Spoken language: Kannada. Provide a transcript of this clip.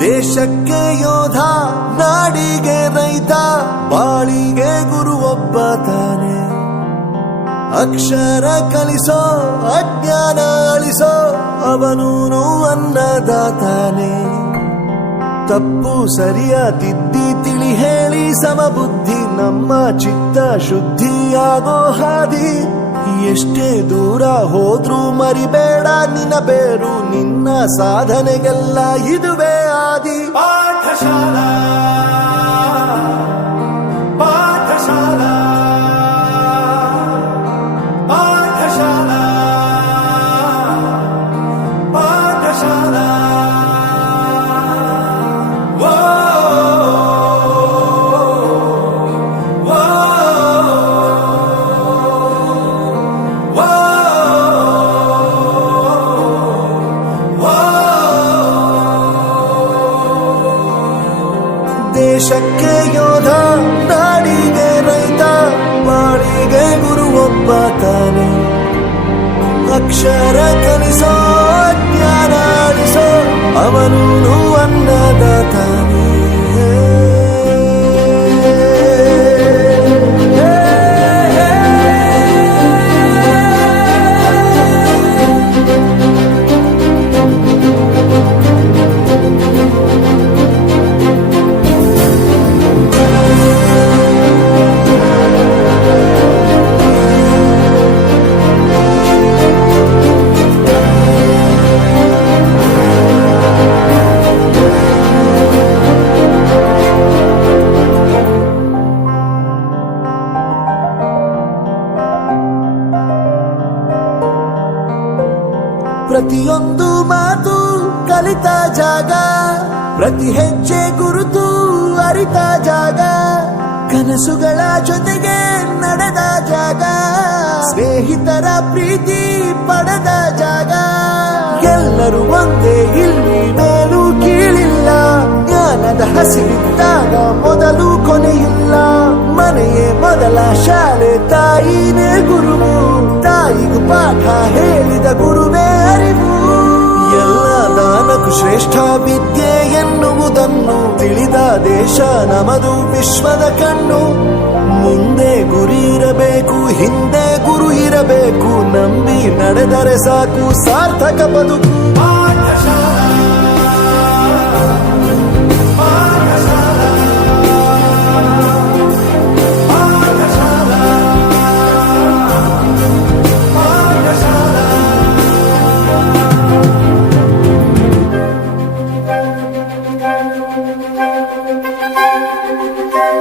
ದೇಶಕ್ಕೆ ಯೋಧ, ನಾಡಿಗೆ ರೈತ, ಬಾಳಿಗೆ ಗುರು ಒಬ್ಬ ತಾನೆ. ಅಕ್ಷರ ಕಲಿಸೋ, ಅಜ್ಞಾನ ಅಳಿಸೋ, ಅವನೂನು ಅನ್ನದಾತಾನೆ. ತಪ್ಪು ಸರಿಯ ತಿದ್ದಿ ತಿಳಿ ಹೇಳಿ ಸಮಬುದ್ಧಿ, ನಮ್ಮ ಚಿತ್ತ ಶುದ್ಧಿಯಾಗೋ ಹಾದಿ. ಎಷ್ಟೇ ದೂರ ಹೋದ್ರೂ ಮರಿಬೇಡ ನಿನ್ನ ಬೇರು, ನಿನ್ನ ಸಾಧನೆಗೆಲ್ಲ ಇದುವೇ ಆದಿ. ಪಾಠಶಾಲಾ ಪಾಠಶಾಲಾ ಪಾಠಶಾಲಾ ಪಾಠಶಾಲಾ. ದೇಶಕ್ಕೆ ಯೋಧ, ನಾಡಿಗೆ ರೈತ, ಬಾಳಿಗೆ ಗುರು ಒಬ್ಬ ತಾನೆ. ಅಕ್ಷರ ಕಲಿಸೋ, ಜ್ಞಾನ ಅಳಿಸೋ, ಅವನೂನು ಅನ್ನದಾತಾನೆ. ಪ್ರತಿಯೊಂದು ಮಾತು ಕಲಿತ ಜಾಗ, ಪ್ರತಿ ಹೆಜ್ಜೆ ಗುರುತು ಅರಿತ ಜಾಗ, ಕನಸುಗಳ ಜೊತೆಗೆ ನಡೆದ ಜಾಗ, ಸ್ನೇಹಿತರ ಪ್ರೀತಿ ಪಡೆದ ಜಾಗ. ಎಲ್ಲರೂ ಒಂದೇ, ಇಲ್ಲಿ ಮೇಲೂ ಕೀಳಿಲ್ಲ, ಜ್ಞಾನದ ಹಸಿವಿದ್ದಾಗ ಮೊದಲು ಕೊನೆಯಿಲ್ಲ. ಮನೆಯೇ ಮೊದಲ ಶಾಲೆ, ತಾಯಿನೇ ಗುರುವು, ತಾಯಿಗೂ ಪಾಠ ಹೇಳಿದ ಗುರುವೇ ಅರಿವು. ಎಲ್ಲ ದಾನಕ್ಕೂ ಶ್ರೇಷ್ಠ ವಿದ್ಯೆ ಎನ್ನುವುದನ್ನು ತಿಳಿದ ದೇಶ ನಮದು, ವಿಶ್ವದ ಕಣ್ಣು. ಮುಂದೆ ಗುರಿ ಇರಬೇಕು, ಹಿಂದೆ ಗುರು ಇರಬೇಕು, ನಂಬಿ ನಡೆದರೆ ಸಾಕು ಸಾರ್ಥಕ ಬದುಕು.